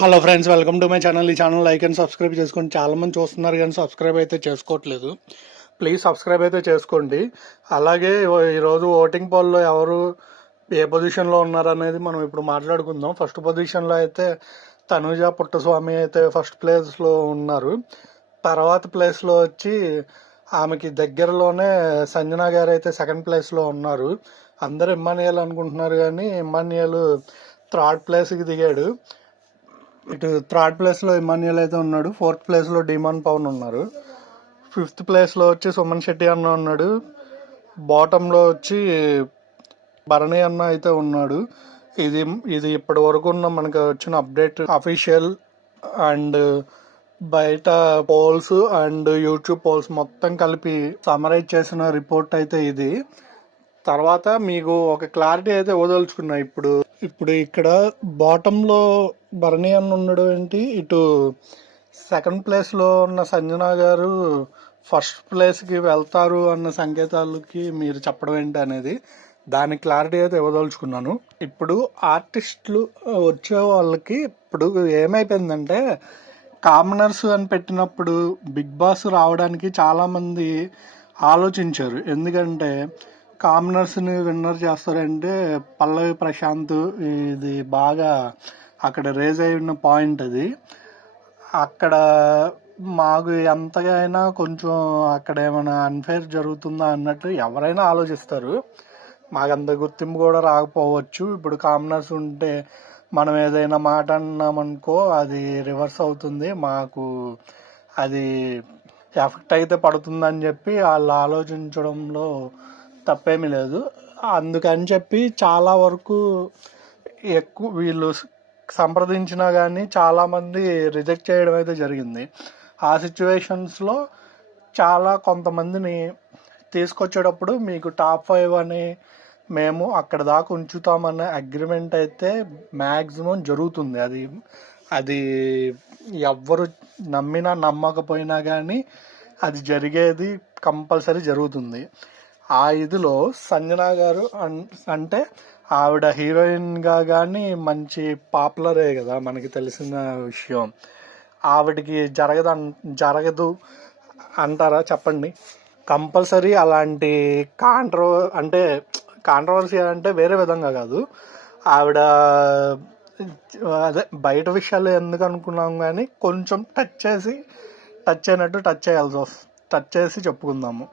Hello friends, welcome to my channel. ఈ channel like and subscribe చేసుకోండి. చాలా మంది చూస్తున్నారు కానీ సబ్స్క్రైబ్ అయితే చేసుకోవట్లేదు. ప్లీజ్ సబ్స్క్రైబ్ అయితే చేసుకోండి. అలాగే ఈరోజు ఓటింగ్ పోల్లో ఎవరు ఏ పొజిషన్లో ఉన్నారు అనేది మనం ఇప్పుడు మాట్లాడుకుందాం. ఫస్ట్ పొజిషన్లో అయితే తనుజ పుట్టస్వామి అయితే ఫస్ట్ ప్లేస్లో ఉన్నారు. తర్వాత ప్లేస్లో వచ్చి ఆమెకి దగ్గరలోనే సంజన గారు అయితే సెకండ్ ప్లేస్లో ఉన్నారు. అందరు ఇమ్మానియల్ అనుకుంటున్నారు కానీ ఇమ్మానియల్ థర్డ్ ప్లేస్కి దిగాడు. ఇటు థర్డ్ ప్లేస్లో ఇమాన్యుయల్ అయితే ఉన్నాడు. ఫోర్త్ ప్లేస్లో డిమాన్ పవన్ ఉన్నారు. ఫిఫ్త్ ప్లేస్లో వచ్చి సుమన్ శెట్టి అన్న ఉన్నాడు. బాటంలో వచ్చి భరణి అన్న అయితే ఉన్నాడు. ఇది ఇది ఇప్పటి వరకు ఉన్న మనకు వచ్చిన అప్డేట్, అఫీషియల్ అండ్ బయట పోల్స్ అండ్ యూట్యూబ్ పోల్స్ మొత్తం కలిపి సమరైజ్ చేసిన రిపోర్ట్ అయితే ఇది. తర్వాత మీకు ఒక క్లారిటీ అయితే వదలుచుకున్నా. ఇప్పుడు ఇక్కడ బాటంలో భరణి అన్న ఉండడం ఏంటి, ఇటు సెకండ్ ప్లేస్లో ఉన్న సంజన గారు ఫస్ట్ ప్లేస్కి వెళ్తారు అన్న సంకేతాలకి మీరు చెప్పడం ఏంటి అనేది దాని క్లారిటీ అయితే ఇవ్వదలుచుకున్నాను. ఇప్పుడు ఆర్టిస్టులు వచ్చే వాళ్ళకి ఇప్పుడు ఏమైపోయిందంటే, కామనర్స్ అని పెట్టినప్పుడు బిగ్ బాస్ రావడానికి చాలామంది ఆలోచించారు. ఎందుకంటే కామనర్స్ని విన్నర్ చేస్తారంటే పల్లవి ప్రశాంత్, ఇది బాగా అక్కడ రేజ్ అయిన పాయింట్. అది అక్కడ మాకు ఎంతగా అయినా కొంచెం అక్కడ ఏమైనా అన్ఫేర్ జరుగుతుందా అన్నట్టు ఎవరైనా ఆలోచిస్తారు. మాకంత గుర్తింపు కూడా రాకపోవచ్చు. ఇప్పుడు కామనర్స్ ఉంటే మనం ఏదైనా మాట అన్నామనుకో అది రివర్స్ అవుతుంది, మాకు అది ఎఫెక్ట్ అయితే పడుతుందని చెప్పి వాళ్ళు ఆలోచించడంలో తప్పేమీ లేదు. అందుకని చెప్పి చాలా వరకు ఎక్కువ వీళ్ళు సంప్రదించినా కానీ చాలామంది రిజెక్ట్ చేయడం అయితే జరిగింది. ఆ సిచ్యువేషన్స్లో చాలా కొంతమందిని తీసుకొచ్చేటప్పుడు మీకు టాప్ 5 అని మేము అక్కడ దాకా ఉంచుతామన్న అగ్రిమెంట్ అయితే మ్యాక్సిమం జరుగుతుంది. అది ఎవ్వరు నమ్మినా నమ్మకపోయినా కానీ అది జరిగేది కంపల్సరీ జరుగుతుంది. ఆ ఇదిలో సంజన గారు అంటే ఆవిడ హీరోయిన్గా కానీ మంచి పాపులరే కదా, మనకి తెలిసిన విషయం. ఆవిడకి జరగదు అంటారా చెప్పండి? కంపల్సరీ అలాంటి కాంట్రవర్సీ అంటే వేరే విధంగా కాదు. ఆవిడ అదే బయట విషయాలు ఎందుకు అనుకున్నాం కానీ కొంచెం టచ్ అయినట్టు టచ్ చేసి చెప్పుకుందాము.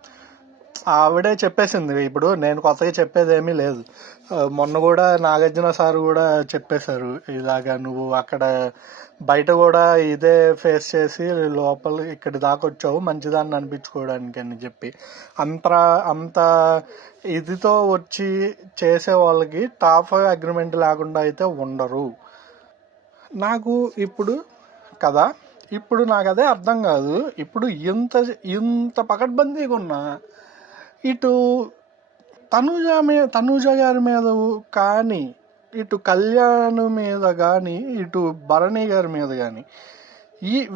ఆవిడే చెప్పేసింది. ఇప్పుడు నేను కొత్తగా చెప్పేది ఏమీ లేదు. మొన్న కూడా నాగార్జున సార్ కూడా చెప్పేశారు, ఇలాగా నువ్వు అక్కడ బయట కూడా ఇదే ఫేస్ చేసి లోపల ఇక్కడి దాకా వచ్చావు మంచిదాన్ని అనిపించుకోవడానికి అని చెప్పి. అంత ఇదితో వచ్చి చేసే వాళ్ళకి టాప్ 5 అగ్రిమెంట్ లేకుండా అయితే ఉండరు. నాకు నాకు అదే అర్థం కాదు. ఇప్పుడు ఇంత పకడ్బందీగా ఉన్నా ఇటు తనూజ గారి మీద కానీ, ఇటు కళ్యాణ్ మీద కానీ, ఇటు భరణి గారి మీద కానీ,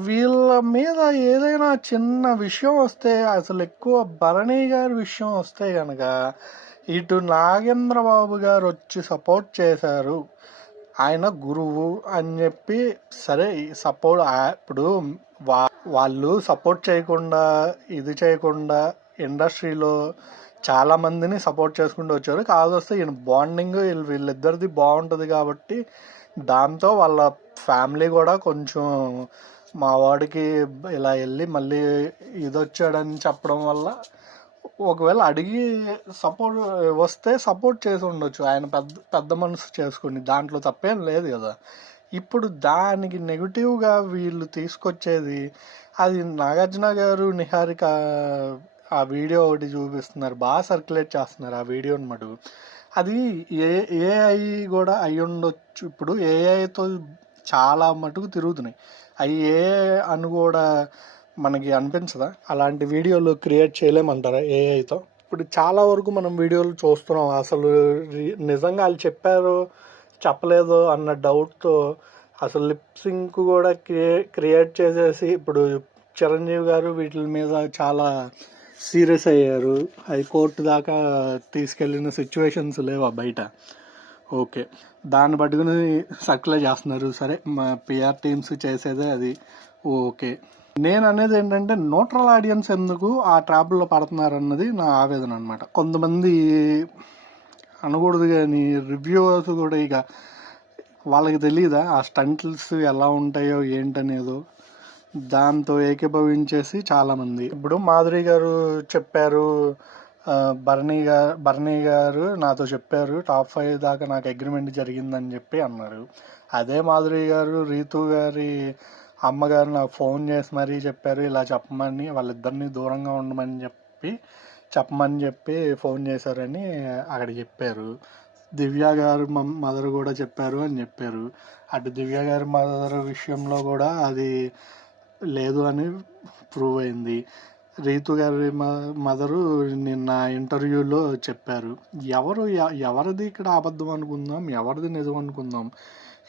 వీళ్ళ మీద ఏదైనా చిన్న విషయం వస్తే, అసలు ఎక్కువ భరణి గారి విషయం వస్తే కనుక ఇటు నాగేంద్రబాబు గారు వచ్చి సపోర్ట్ చేశారు, ఆయన గురువు అని చెప్పి. సరే సపోర్ట్ ఇప్పుడు వాళ్ళు సపోర్ట్ చేయకుండా ఇది చేయకుండా ఇండస్ట్రీలో చాలా మందిని సపోర్ట్ చేసుకుంటూ వచ్చారు. కాదొస్తే ఈయన బాండింగ్ వీళ్ళిద్దరిది బాగుంటుంది కాబట్టి దాంతో వాళ్ళ ఫ్యామిలీ కూడా కొంచెం మా వాడికి ఇలా వెళ్ళి మళ్ళీ ఇదొచ్చాడని చెప్పడం వల్ల ఒకవేళ అడిగి సపోర్ట్ చేసి ఉండొచ్చు. ఆయన పెద్ద మనసు చేసుకుని, దాంట్లో తప్పేం లేదు కదా. ఇప్పుడు దానికి నెగిటివ్గా వీళ్ళు తీసుకొచ్చేది, అది నాగార్జున గారు నిహారిక ఆ వీడియో ఒకటి చూపిస్తున్నారు, బాగా సర్క్యులేట్ చేస్తున్నారు ఆ వీడియోని మటుకు. అది ఏఐ కూడా అయి ఉండొచ్చు. ఇప్పుడు ఏఐతో చాలా మటుకు తిరుగుతున్నాయి అవి. ఏఐ అని కూడా మనకి అనిపించదా? అలాంటి వీడియోలు క్రియేట్ చేయలేమంటారా ఏఐతో? ఇప్పుడు చాలా వరకు మనం వీడియోలు చూస్తున్నాం, అసలు నిజంగా వాళ్ళు చెప్పారో చెప్పలేదో అన్న డౌట్తో అసలు లిప్సింక్ కూడా క్రియేట్ చేసేసి ఇప్పుడు చిరంజీవి గారు వీటి మీద చాలా సీరియస్ అయ్యారు. హైకోర్టు దాకా తీసుకెళ్లిన సిచ్యువేషన్స్ లేవా బయట? ఓకే. దాన్ని పట్టుకుని సర్క్యులేట్ చేస్తున్నారు. సరే మా పిఆర్ టీమ్స్ చేసేదే అది. ఓకే. నేను అనేది ఏంటంటే న్యూట్రల్ ఆడియన్స్ ఎందుకు ఆ ట్రాప్లో పడుతున్నారన్నది నా ఆవేదన అనమాట. కొంతమంది అనకూడదు కానీ రివ్యూవర్స్ కూడా ఇక వాళ్ళకి తెలియదా ఆ స్టంట్స్ ఎలా ఉంటాయో ఏంటనేదో, దాంతో ఏకీభవించేసి చాలామంది. ఇప్పుడు మాధురి గారు చెప్పారు, భరణి గారు నాతో చెప్పారు టాప్ 5 దాకా నాకు అగ్రిమెంట్ జరిగిందని చెప్పి అన్నారు. అదే మాధురి గారు రీతు గారి అమ్మగారు నాకు ఫోన్ చేసి మరీ చెప్పారు ఇలా చెప్పమని, వాళ్ళిద్దరిని దూరంగా ఉండమని చెప్పి ఫోన్ చేశారని అక్కడ చెప్పారు. దివ్య గారు మదర్ కూడా చెప్పారు అని చెప్పారు. అటు దివ్య గారి మదర్ విషయంలో కూడా అది లేదు అని ప్రూవ్ అయింది. రీతు గారి మదరు నిన్న ఇంటర్వ్యూలో చెప్పారు. ఎవరిది ఇక్కడ అబద్ధం అనుకుందాం, ఎవరిది నిజం అనుకుందాం.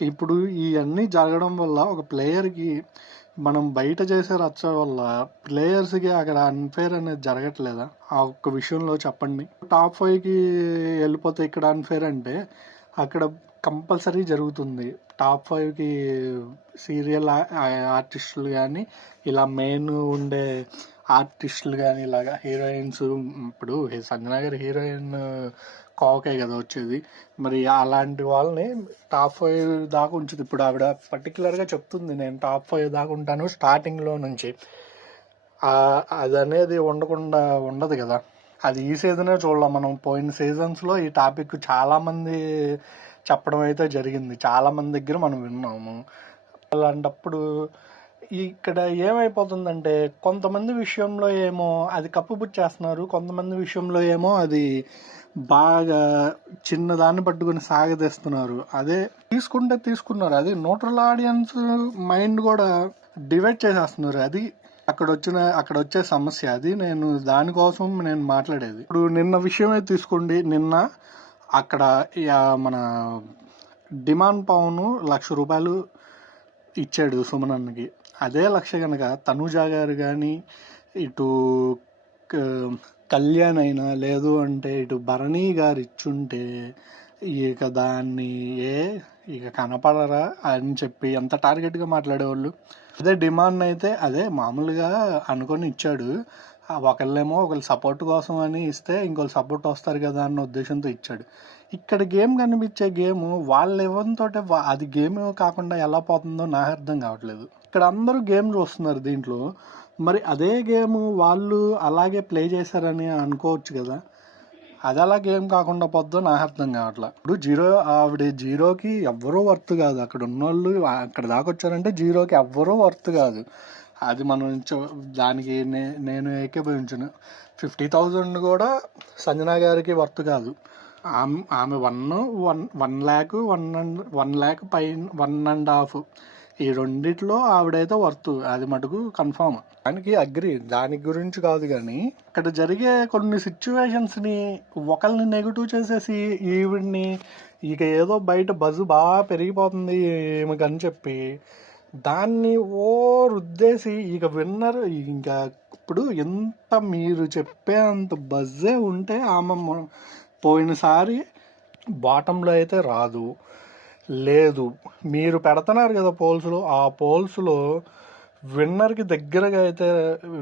ఇప్పుడు ఇవన్నీ జరగడం వల్ల ఒక ప్లేయర్కి మనం బయట చేసే రచ్చ వల్ల ప్లేయర్స్కి అక్కడ అన్ఫేర్ అనేది జరగట్లేదా? ఆ ఒక్క విషయంలో చెప్పండి. టాప్ 5కి వెళ్ళిపోతే ఇక్కడ అన్ఫేర్ అంటే అక్కడ కంపల్సరీ జరుగుతుంది. టాప్ 5కి సీరియల్ ఆర్టిస్టులు కానీ ఇలా మెయిన్ ఉండే ఆర్టిస్టులు కానీ ఇలాగా హీరోయిన్స్, ఇప్పుడు సంజన గారి హీరోయిన్ కాకే కదా వచ్చేది, మరి అలాంటి వాళ్ళని టాప్ 5 దాకా ఉంచుతుంది. ఇప్పుడు ఆవిడ పర్టికులర్గా చెప్తుంది నేను టాప్ 5 దాకా ఉంటాను స్టార్టింగ్లో నుంచి. అది అనేది ఉండకుండా ఉండదు కదా. అది ఈ సీజనే చూడలేం మనం. పోయిన సీజన్స్లో ఈ టాపిక్ చాలామంది చెప్పడం అయితే జరిగింది, చాలామంది దగ్గర మనం విన్నాము. అలాంటప్పుడు ఇక్కడ ఏమైపోతుందంటే కొంతమంది విషయంలో ఏమో అది కప్పుపుచ్చేస్తున్నారు, కొంతమంది విషయంలో ఏమో అది బాగా చిన్నదాన్ని పట్టుకుని సాగదీస్తున్నారు. అదే తీసుకున్నారు, అది న్యూట్రల్ ఆడియన్స్ మైండ్ కూడా డివైడ్ చేసేస్తున్నారు. అది అక్కడ వచ్చే సమస్య. అది దానికోసం నేను మాట్లాడేది. ఇప్పుడు నిన్న విషయమే తీసుకోండి. నిన్న అక్కడ మన డిమాండ్ పవన్ ₹1,00,000 ఇచ్చాడు సుమనన్నకి. అదే లక్ష కనుక తనుజ గారు కానీ ఇటు కళ్యాణ్ అయినా లేదు అంటే ఇటు భరణి గారు ఇచ్చుంటే ఇక దాన్ని ఇక కనపడరా అని చెప్పి ఎంత టార్గెట్గా మాట్లాడేవాళ్ళు. అదే డిమాండ్ అయితే అదే మామూలుగా అనుకొని ఇచ్చాడు. ఒకళ్ళేమో ఒకళ్ళు సపోర్ట్ కోసం అని ఇస్తే ఇంకోళ్ళు సపోర్ట్ వస్తారు కదా అన్న ఉద్దేశంతో ఇచ్చాడు. ఇక్కడ గేమ్ కనిపించే గేమ్ వాళ్ళు ఇవ్వడంతో అది గేమ్ కాకుండా ఎలా పోతుందో నాకు అర్థం కావట్లేదు. ఇక్కడ అందరూ గేమ్ చూస్తున్నారు దీంట్లో, మరి అదే గేమ్ వాళ్ళు అలాగే ప్లే చేశారని అనుకోవచ్చు కదా. అది అలా గేమ్ కాకుండా పోద్దో నాకు అర్థం కావట్లేదు. ఇప్పుడు ఆవిడ జీరోకి ఎవ్వరూ వర్త్ కాదు. అక్కడ ఉన్నోళ్ళు అక్కడ దాకా వచ్చారంటే జీరోకి ఎవ్వరూ వర్త్ కాదు. అది మనం దానికి నేను ఏకీభవించను. 50,000 కూడా సంజన గారికి వర్త్ కాదు. ఆమె 1 lakh 1 lakh పైన 1.5 ఈ రెండిట్లో ఆవిడైతే వర్త్, అది మటుకు కన్ఫామ్. దానికి అగ్రి, దాని గురించి కాదు. కానీ ఇక్కడ జరిగే కొన్ని సిచ్యువేషన్స్ని ఒకరిని నెగిటివ్ చేసేసి ఈవిడ్ని ఇక ఏదో బయట బజ్ బాగా పెరిగిపోతుంది ఏమికని చెప్పి దాన్ని రుద్దేసి ఇక విన్నర్. ఇంకా ఇప్పుడు ఎంత మీరు చెప్పే అంత బజ్జే ఉంటే ఆమె పోయినసారి బాటంలో అయితే రాదు. లేదు, మీరు పెడుతున్నారు కదా పోల్స్లో, ఆ పోల్స్లో విన్నర్కి దగ్గరగా అయితే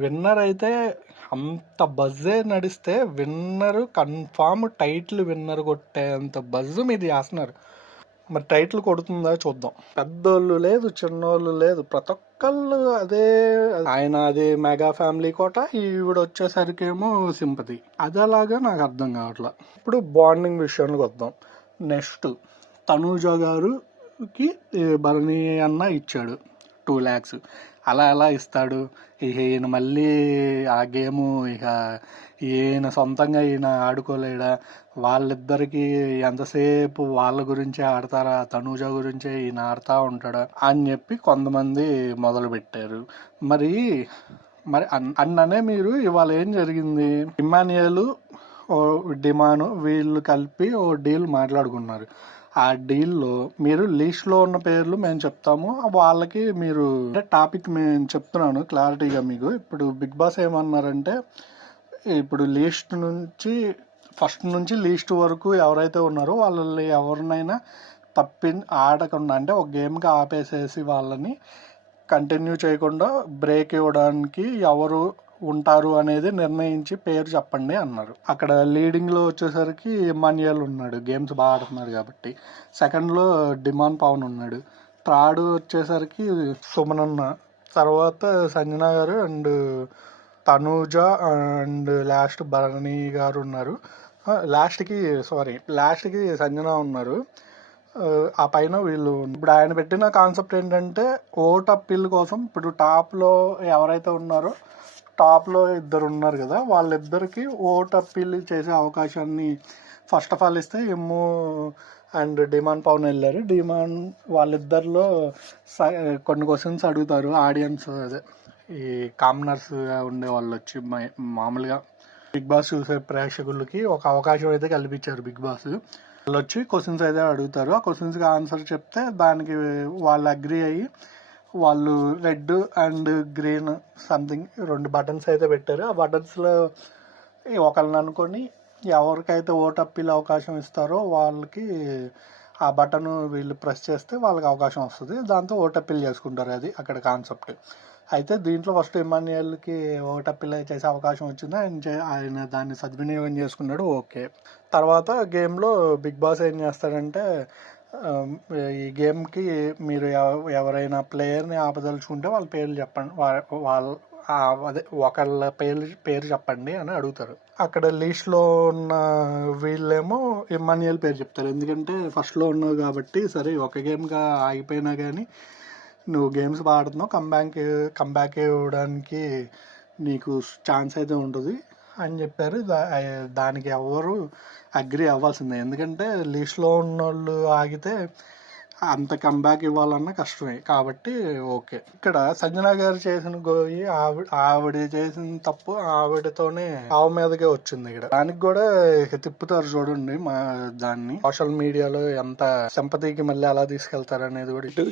విన్నర్ అయితే అంత బజ్జే నడిస్తే విన్నర్ కన్ఫామ్ టైటిల్ విన్నర్ కొట్టేంత బజ్జు మీది చేస్తున్నారు. మరి టైటిల్ కొడుతుందా చూద్దాం. పెద్దోళ్ళు లేదు, చిన్నోళ్ళు లేదు, ప్రతి ఒక్కళ్ళు అదే. అది మెగా ఫ్యామిలీ కోట, ఈవిడ వచ్చేసరికేమో సింపతి. అది అలాగా నాకు అర్థం కావట్లా. ఇప్పుడు బాండింగ్ విషయానికి వద్దాం. నెక్స్ట్ తనూజ గారుకి భరణి అన్న ఇచ్చాడు 2 lakhs. అలా ఎలా ఇస్తాడు? ఈయన మళ్ళీ ఆ గేము ఈయన సొంతంగా ఆడుకోలేడా? వాళ్ళిద్దరికి ఎంతసేపు వాళ్ళ గురించే ఆడతారా, తనూజ గురించే ఈయన ఆడుతూ ఉంటాడా అని చెప్పి కొంతమంది మొదలు పెట్టారు. మరి అన్ననే మీరు ఇవాళ ఏం జరిగింది? ఇమాన్యుయల్ డిమాను వీళ్ళు కలిపి ఓ డీల్ మాట్లాడుకున్నారు. ఆ డీల్లో మీరు లిస్ట్లో ఉన్న పేర్లు మేము చెప్తాము, వాళ్ళకి మీరు టాపిక్ మేము చెప్తున్నాను క్లారిటీగా మీకు. ఇప్పుడు బిగ్ బాస్ ఏమన్నారంటే ఇప్పుడు లిస్ట్ నుంచి ఫస్ట్ నుంచి లీస్ట్ వరకు ఎవరైతే ఉన్నారో వాళ్ళని ఎవరినైనా ఆడకుండా, అంటే ఒక గేమ్కి ఆపేసేసి వాళ్ళని కంటిన్యూ చేయకుండా బ్రేక్ ఇవ్వడానికి ఎవరు ఉంటారు అనేది నిర్ణయించి పేరు చెప్పండి అన్నారు. అక్కడ లీడింగ్లో వచ్చేసరికి ఇమ్మాన్యుయల్ ఉన్నాడు, గేమ్స్ బాగా ఆడుతున్నాడు కాబట్టి. సెకండ్లో డిమాన్ పవన్ ఉన్నాడు. థర్డ్ వచ్చేసరికి సుమనన్న, తర్వాత సంజన గారు and Tanuja and last Bharani garu ఉన్నారు. లాస్ట్కి సంజన ఉన్నారు. ఆ పైన వీళ్ళు. ఇప్పుడు ఆయన పెట్టిన కాన్సెప్ట్ ఏంటంటే ఓట్ అప్పీల్ కోసం ఇప్పుడు టాప్లో ఎవరైతే ఉన్నారో టాప్లో ఇద్దరు ఉన్నారు కదా, వాళ్ళిద్దరికి ఓట్ అప్పీల్ చేసే అవకాశాన్ని ఫస్ట్ ఆఫ్ ఆల్ ఇస్తే ఎమ్ము అండ్ డిమాండ్ పవన్ వెళ్ళారు. వాళ్ళిద్దరిలో కొన్ని క్వశ్చన్స్ అడుగుతారు ఆడియన్స్, అదే ఈ కామనర్స్ ఉండే వాళ్ళు వచ్చి మామూలుగా బిగ్ బాస్ చూసే ప్రేక్షకులకి ఒక అవకాశం అయితే కల్పించారు బిగ్ బాస్. వాళ్ళు వచ్చి క్వశ్చన్స్ అయితే అడుగుతారు. ఆ క్వశ్చన్స్కి ఆన్సర్ చెప్తే దానికి వాళ్ళు అగ్రి అయ్యి వాళ్ళు red and green something 2 buttons అయితే పెట్టారు. ఆ బటన్స్లో ఒకళ్ళని అనుకొని ఎవరికైతే ఓట్ అప్పీల్ అవకాశం ఇస్తారో వాళ్ళకి ఆ బటన్ వీళ్ళు ప్రెస్ చేస్తే వాళ్ళకి అవకాశం వస్తుంది. దాంతో ఓట్ అప్పీల్ చేసుకుంటారు. అది అక్కడ కాన్సెప్ట్. అయితే దీంట్లో ఫస్ట్ ఇమాన్యుయల్కి ఓట్ అప్పీల్ చేసే అవకాశం వచ్చింది. ఆయన దాన్ని సద్వినియోగం చేసుకున్నాడు. ఓకే. తర్వాత గేమ్లో బిగ్ బాస్ ఏం చేస్తాడంటే ఈ గేమ్కి మీరు ఎవరైనా ప్లేయర్ని ఆపదలుచుకుంటే వాళ్ళ పేర్లు చెప్పండి, అదే ఒకళ్ళ పేరు చెప్పండి అని అడుగుతారు. అక్కడ లీస్ట్లో ఉన్న వీళ్ళేమో ఇమ్మాన్యుయల్ పేరు చెప్తారు, ఎందుకంటే ఫస్ట్లో ఉన్నావు కాబట్టి. సరే ఒక గేమ్గా ఆగిపోయినా కానీ నువ్వు గేమ్స్ బాగా ఆడుతున్నావు, కంబ్యాక్ ఇవ్వడానికి నీకు ఛాన్స్ అయితే ఉంటుంది అని చెప్పారు. దానికి ఎవరు అగ్రి అవ్వాల్సిందే, ఎందుకంటే లిస్ట్లో ఉన్న వాళ్ళు ఆగితే అంత కంబ్యాక్ ఇవ్వాలన్నా కష్టమే కాబట్టి. ఓకే. ఇక్కడ సంజన గారు చేసిన గోయి ఆవిడ చేసిన తప్పు ఆవిడతోనే ఆవు మీదకే వచ్చింది. ఇక్కడ దానికి కూడా తిప్పుతారు చూడండి దాన్ని సోషల్ మీడియాలో ఎంత సింపతికి మళ్ళీ అలా తీసుకెళ్తారు అనేది కూడా. ఇటు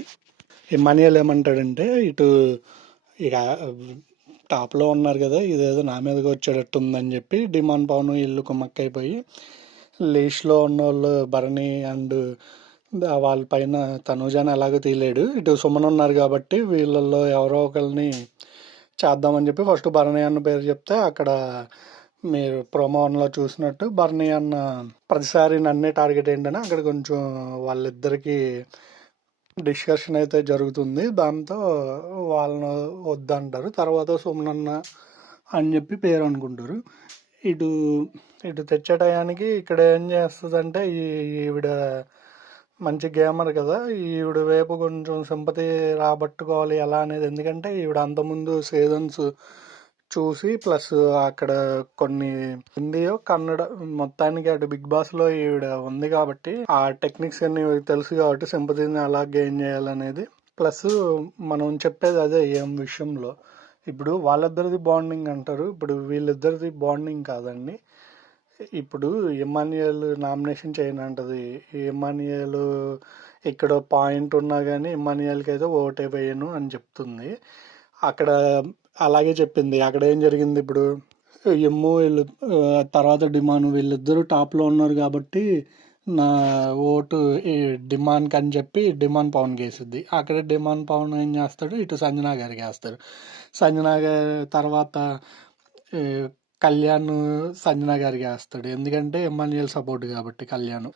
ఇమ్మాన్యుయల్ ఏమంటాడంటే, ఇటు ఇక టాప్లో ఉన్నారు కదా, ఇదేదో నా మీదకి వచ్చేటట్టు ఉందని చెప్పి డిమాండ్ పవన్ ఇల్లు కుమ్మక్కైపోయి లీస్ట్లో ఉన్న వాళ్ళు భరణి అండ్ వాళ్ళ పైన తనూజాని ఎలాగో తీయలేడు. ఇటు సుమన్ ఉన్నారు కాబట్టి వీళ్ళల్లో ఎవరో ఒకరిని చేద్దామని చెప్పి ఫస్ట్ భరణి అన్న పేరు చెప్తే, అక్కడ మీరు ప్రోమో వన్లో చూసినట్టు భరణి అన్న ప్రతిసారి నన్నే టార్గెట్ ఏంటని అక్కడ కొంచెం వాళ్ళిద్దరికి డిస్కషన్ అయితే జరుగుతుంది. దాంతో వాళ్ళను వద్దంటారు. తర్వాత సుమనన్న అని చెప్పి పేరు అనుకుంటారు. ఇటు తెచ్చే టయానికి ఇక్కడ ఏం చేస్తుందంటే ఈవిడ మంచి గేమర్ కదా, ఈవిడ వైపు కొంచెం సింపతి రాబట్టుకోవాలి ఎలా అనేది. ఎందుకంటే ఈవిడ అంతకుముందు సీజన్స్ చూసి ప్లస్ అక్కడ కొన్ని హిందీయో కన్నడ మొత్తానికి అటు బిగ్ బాస్లో ఈవిడ ఉంది కాబట్టి ఆ టెక్నిక్స్ అన్ని తెలుసు కాబట్టి సింపతిని ఎలా గెయిన్ చేయాలనేది. ప్లస్ మనం చెప్పేది అదే ఏం విషయంలో ఇప్పుడు వాళ్ళిద్దరిది బాండింగ్ అంటారు, ఇప్పుడు వీళ్ళిద్దరిది బాండింగ్ కాదండి. ఇప్పుడు ఇమ్మాన్యుయల్ నామినేషన్ చేయనంటది. ఇమ్మాన్యుయల్ ఇక్కడ పాయింట్ ఉన్నా కానీ ఇమ్మాన్యుయల్కి అయితే ఓటే వేయను అని చెప్తుంది. అక్కడ అలాగే చెప్పింది. అక్కడ ఏం జరిగింది, ఇప్పుడు ఎమ్ము వీళ్ళు తర్వాత డిమాండ్ వీళ్ళిద్దరూ టాప్లో ఉన్నారు కాబట్టి నా ఓటు డిమాండ్కి అని చెప్పి డిమాండ్ పవన్కి వేస్తుంది. అక్కడ డిమాండ్ పవన్ ఏం చేస్తాడు, ఇటు సంజనా గారికి వేస్తాడు. సంజనా గారి తర్వాత కళ్యాణ్ సంజనా గారికి వేస్తాడు, ఎందుకంటే ఇమ్మాన్యుయల్ సపోర్ట్ కాబట్టి. కళ్యాణ్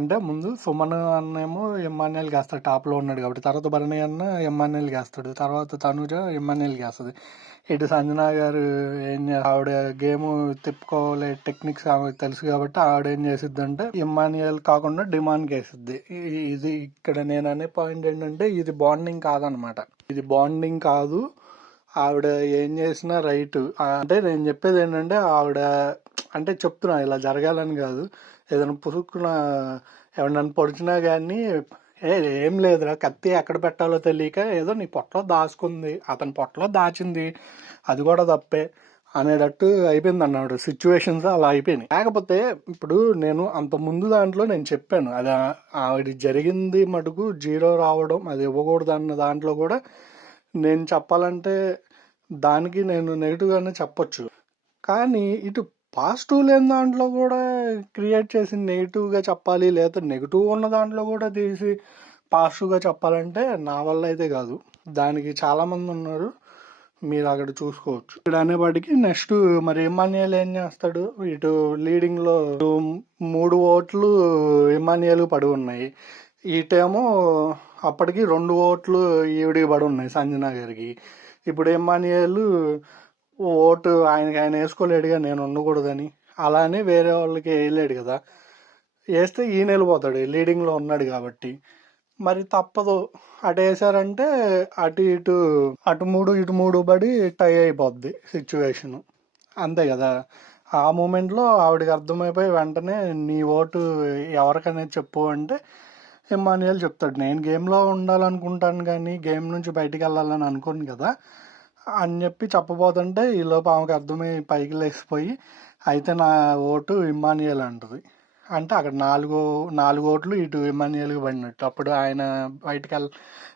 అంటే ముందు సుమన్ అన్నేమో ఇమ్మాన్యుయల్కి వేస్తాడు, టాప్లో ఉన్నాడు కాబట్టి. తర్వాత భరణి అన్న ఇమ్మాన్యుయల్కి వేస్తాడు, తర్వాత తనుజ ఇమ్మాన్యుయల్కి వేస్తుంది. ఇటు సంజనా గారు ఆవిడ గేమ్ తిప్పుకోవాలి టెక్నిక్స్ ఆమెకు తెలుసు కాబట్టి ఆవిడ ఏం చేసిద్ది అంటే ఇమ్మాన్యుయల్ కాకుండా డిమాండ్కి వేసిద్ది. ఇది ఇక్కడ నేను అనే పాయింట్ ఏంటంటే ఇది బాండింగ్ కాదనమాట. ఇది బాండింగ్ కాదు. ఆవిడ ఏం చేసినా రైట్. అంటే నేను చెప్పేది ఏంటంటే ఆవిడ అంటే చెప్తున్నా ఇలా జరగాలని కాదు. ఏదైనా పుసుక్కున ఎవరినన్ను పొడిచినా కానీ ఏం లేదురా, కత్తి ఎక్కడ పెట్టాలో తెలియక ఏదో నీ పొట్టలో దాచుకుంది, అతని పొట్టలో దాచింది, అది కూడా తప్పే అనేటట్టు అయిపోయింది అన్నాడు. సిచ్యువేషన్స్ అలా అయిపోయినాయి. కాకపోతే ఇప్పుడు నేను అంత ముందు దాంట్లో నేను చెప్పాను, అది ఆవిడ జరిగింది మటుకు 0 రావడం అది ఇవ్వకూడదు అన్న దాంట్లో కూడా నేను చెప్పాలంటే దానికి నేను నెగిటివ్గానే చెప్పొచ్చు. కానీ ఇటు పాజిటివ్ లేని దాంట్లో కూడా క్రియేట్ చేసి నెగిటివ్గా చెప్పాలి, లేదా నెగిటివ్ ఉన్న దాంట్లో కూడా తీసి పాజిటివ్గా చెప్పాలంటే నా వల్ల అయితే కాదు. దానికి చాలామంది ఉన్నారు, మీరు అక్కడ చూసుకోవచ్చు. ఇక్కడ అనేవాడికి నెక్స్ట్ మరి ఇమాన్యుయల్ ఏం చేస్తాడు, ఇటు లీడింగ్లో 3 ఓట్లు ఇమాన్యుయల్ పడి ఉన్నాయి, ఇటేమో అప్పటికి 2 ఓట్లు ఈవిడికి పడి ఉన్నాయి సంజన గారికి. ఇప్పుడు ఇమాన్యుయల్ ఓటు ఆయన వేసుకోలేడుగా, నేను ఉండకూడదని, అలానే వేరే వాళ్ళకి వేయలేడు కదా, వేస్తే ఈయన వెళ్ళిపోతాడు లీడింగ్లో ఉన్నాడు కాబట్టి. మరి తప్పదు, అటు వేసారంటే అటు 3 ఇటు 3 పడి టై అయిపోద్ది సిచ్యువేషను, అంతే కదా. ఆ మూమెంట్లో ఆవిడకి అర్థమైపోయి వెంటనే నీ ఓటు ఎవరికనేది చెప్పు అంటే ఇమాన్యుయల్ చెప్తాడు, నేను గేమ్లో ఉండాలనుకుంటాను కానీ గేమ్ నుంచి బయటికి వెళ్ళాలని అనుకోను కదా అని చెప్పి చెప్పబోతుంటే ఈలోపు ఆమెకు అర్థమై పైకి లేచిపోయి అయితే నా ఓటు ఇమాన్యుయల్ అంటుంది. అంటే అక్కడ 4 ఓట్లు ఇటు ఇమాన్యుయల్కి పడినట్టు. అప్పుడు ఆయన బయటికి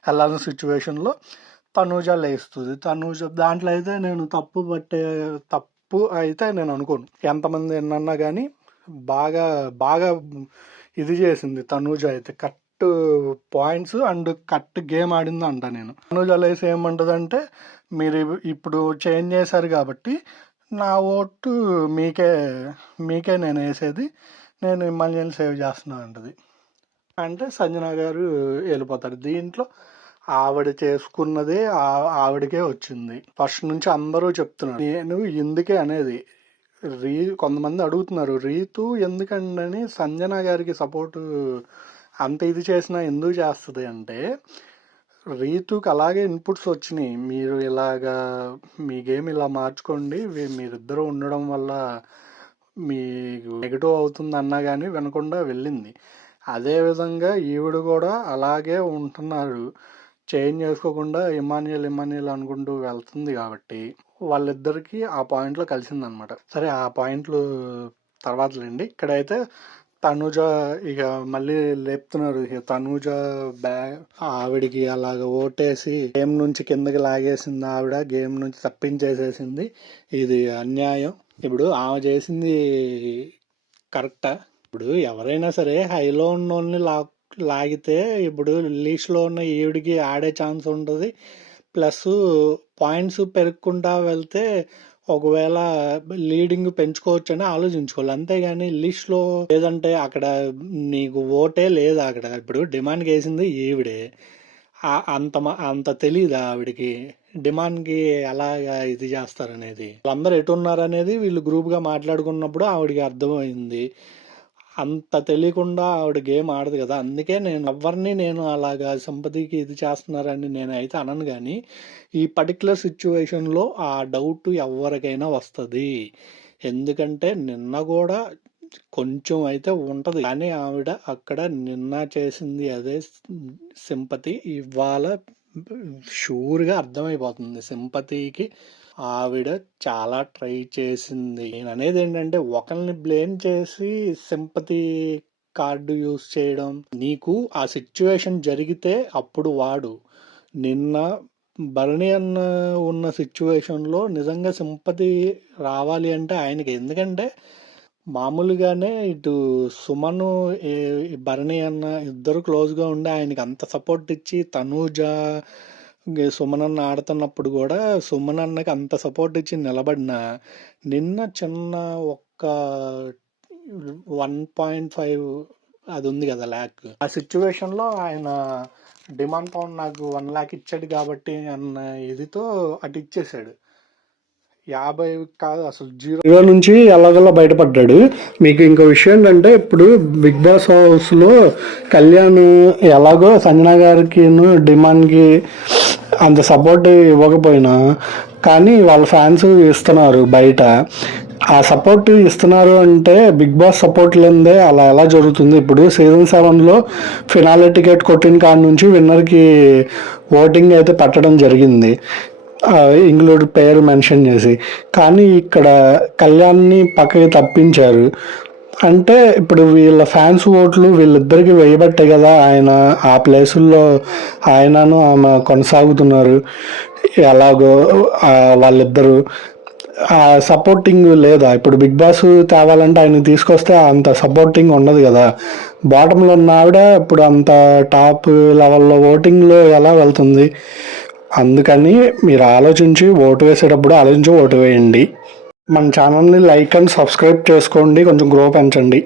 వెళ్ళాల్సిన సిచ్యువేషన్లో తనూజ లేస్తుంది. తనూజ దాంట్లో అయితే నేను తప్పు అయితే నేను అనుకోను, ఎంతమంది ఎన్నన్నా కానీ బాగా బాగా ఇది చేసింది తనూజ అయితే. Cut points and cut game ఆడింది అంట నేను. తనూజ లేసి ఏమంటుందంటే, మీరు ఇప్పుడు చేంజ్ చేశారు కాబట్టి నా ఓటు మీకే నేను వేసేది, నేను ఇమాన్యుయల్ సేవ్ చేస్తున్నాను అంటది. అంటే సంజన గారు వెళ్ళిపోతారు. దీంట్లో ఆవిడ చేసుకున్నదే ఆవిడకే వచ్చింది. ఫస్ట్ నుంచి అందరూ చెప్తున్నారు, నేను ఎందుకే అనేది. కొంతమంది అడుగుతున్నారు రీతు ఎందుకండి సంజన గారికి సపోర్టు అంత ఇది చేసినా ఎందుకు చేస్తుంది అంటే, రీతుకి అలాగే ఇన్పుట్స్ వచ్చినాయి, మీరు ఇలాగా మీ గేమ్ ఇలా మార్చుకోండి, మీరిద్దరూ ఉండడం వల్ల మీకు నెగిటివ్ అవుతుంది అన్నా కానీ వినకుండా వెళ్ళింది. అదేవిధంగా ఈవిడ కూడా అలాగే ఉంటున్నారు, చేంజ్ చేసుకోకుండా ఇమాన్యుయల్ అనుకుంటూ వెళ్తుంది కాబట్టి వాళ్ళిద్దరికీ ఆ పాయింట్లో కలిసిందనమాట. సరే ఆ పాయింట్లు తర్వాతలేండి. ఇక్కడైతే తనూజ ఇక మళ్ళీ లేపుతున్నారు. ఇక తనూజ ఆవిడికి అలాగ ఓటేసి గేమ్ నుంచి కిందకి లాగేసింది, ఆవిడ గేమ్ నుంచి తప్పించేసేసింది, ఇది అన్యాయం. ఇప్పుడు ఆమె చేసింది కరెక్టా? ఇప్పుడు ఎవరైనా సరే హైలో ఉన్న వాళ్ళని లాగితే ఇప్పుడు లీస్ట్లో ఉన్న ఈవిడికి ఆడే ఛాన్స్ ఉంటుంది, ప్లస్ పాయింట్స్ పెరుగుకుంటా వెళ్తే ఒకవేళ లీడింగ్ పెంచుకోవచ్చు అని ఆలోచించుకోవాలి, అంతేగాని లిస్ట్లో లేదంటే అక్కడ నీకు ఓటే లేదు. అక్కడ ఇప్పుడు డిమాండ్కి వేసింది ఈవిడే, అంత తెలీదా ఆవిడికి డిమాండ్కి అలాగా ఇది చేస్తారనేది? వాళ్ళందరూ ఎటు ఉన్నారనేది వీళ్ళు గ్రూప్గా మాట్లాడుకున్నప్పుడు ఆవిడికి అర్థమైంది. అంత తెలియకుండా ఆవిడ గేమ్ ఆడదు కదా. అందుకే నేను అలాగా సింపతికి ఇది చేస్తున్నారని నేను అయితే అనను, కానీ ఈ పర్టికులర్ సిచ్యువేషన్లో ఆ డౌట్ ఎవరికైనా వస్తుంది. ఎందుకంటే నిన్న కూడా కొంచెం అయితే ఉంటుంది, కానీ ఆవిడ అక్కడ నిన్న చేసింది అదే సింపతి, ఇవాళ షూర్గా అర్థమైపోతుంది సింపతికి ఆవిడ చాలా ట్రై చేసింది. నేను అనేది ఏంటంటే, ఒకరిని బ్లేమ్ చేసి సింపతి కార్డు యూజ్ చేయడం, నీకు ఆ సిచ్యువేషన్ జరిగితే అప్పుడు వాడు. నిన్న భరణి అన్న ఉన్న సిచ్యువేషన్లో నిజంగా సింపతి రావాలి అంటే ఆయనకి, ఎందుకంటే మామూలుగానే ఇటు సుమను భరణి అన్న ఇద్దరు క్లోజ్గా ఉండి ఆయనకి అంత సపోర్ట్ ఇచ్చి, తనూజ సుమన్ అన్న ఆడుతున్నప్పుడు కూడా సుమన్ అన్నకి అంత సపోర్ట్ ఇచ్చి నిలబడిన, నిన్న చిన్న ఒక్క 1.5 అది ఉంది కదా ల్యాక్, ఆ సిచ్యువేషన్లో ఆయన డిమాండ్ పౌండ్ నాకు 1 lakh ఇచ్చాడు కాబట్టి అన్న ఇదితో అటు ఇచ్చేసాడు. 50 కాదు అసలు 0 నుంచి ఎలాగోలా బయటపడ్డాడు. మీకు ఇంకో విషయం ఏంటంటే, ఇప్పుడు బిగ్ బాస్ హౌస్లో కళ్యాణ్ ఎలాగో సంజన గారికి డిమాండ్కి అంత సపోర్ట్ ఇవ్వకపోయినా కానీ వాళ్ళ ఫ్యాన్స్ ఇస్తున్నారు బయట. ఆ సపోర్ట్ ఇస్తున్నారు అంటే బిగ్ బాస్ సపోర్ట్ లేదే అలా ఎలా జరుగుతుంది? ఇప్పుడు సీజన్ 7లో ఫినాలే టికెట్ కొట్టిన కాడ నుంచి విన్నర్కి ఓటింగ్ అయితే పెట్టడం జరిగింది, ఇంక్లూడ్ పేరు మెన్షన్ చేసి. కానీ ఇక్కడ కళ్యాణ్ని పక్కకి తప్పించారు. అంటే ఇప్పుడు వీళ్ళ ఫ్యాన్స్ ఓట్లు వీళ్ళిద్దరికి వేయబట్టే కదా ఆయన ఆ ప్లేసుల్లో ఆయనను ఆమె కొనసాగుతున్నారు. ఎలాగో వాళ్ళిద్దరూ సపోర్టింగ్ లేదా? ఇప్పుడు బిగ్ బాస్ తేవాలంటే ఆయన తీసుకొస్తే అంత సపోర్టింగ్ ఉండదు కదా. బాటంలో ఉన్న ఆవిడ ఇప్పుడు అంత టాప్ లెవెల్లో ఓటింగ్లో ఎలా వెళ్తుంది? అందుకని మీరు ఆలోచించి ఓటు వేసేటప్పుడు ఆలోచించి ఓటు వేయండి. మన ఛానల్ని లైక్ అండ్ సబ్స్క్రైబ్ చేసుకోండి, కొంచెం గ్రో పెంచండి.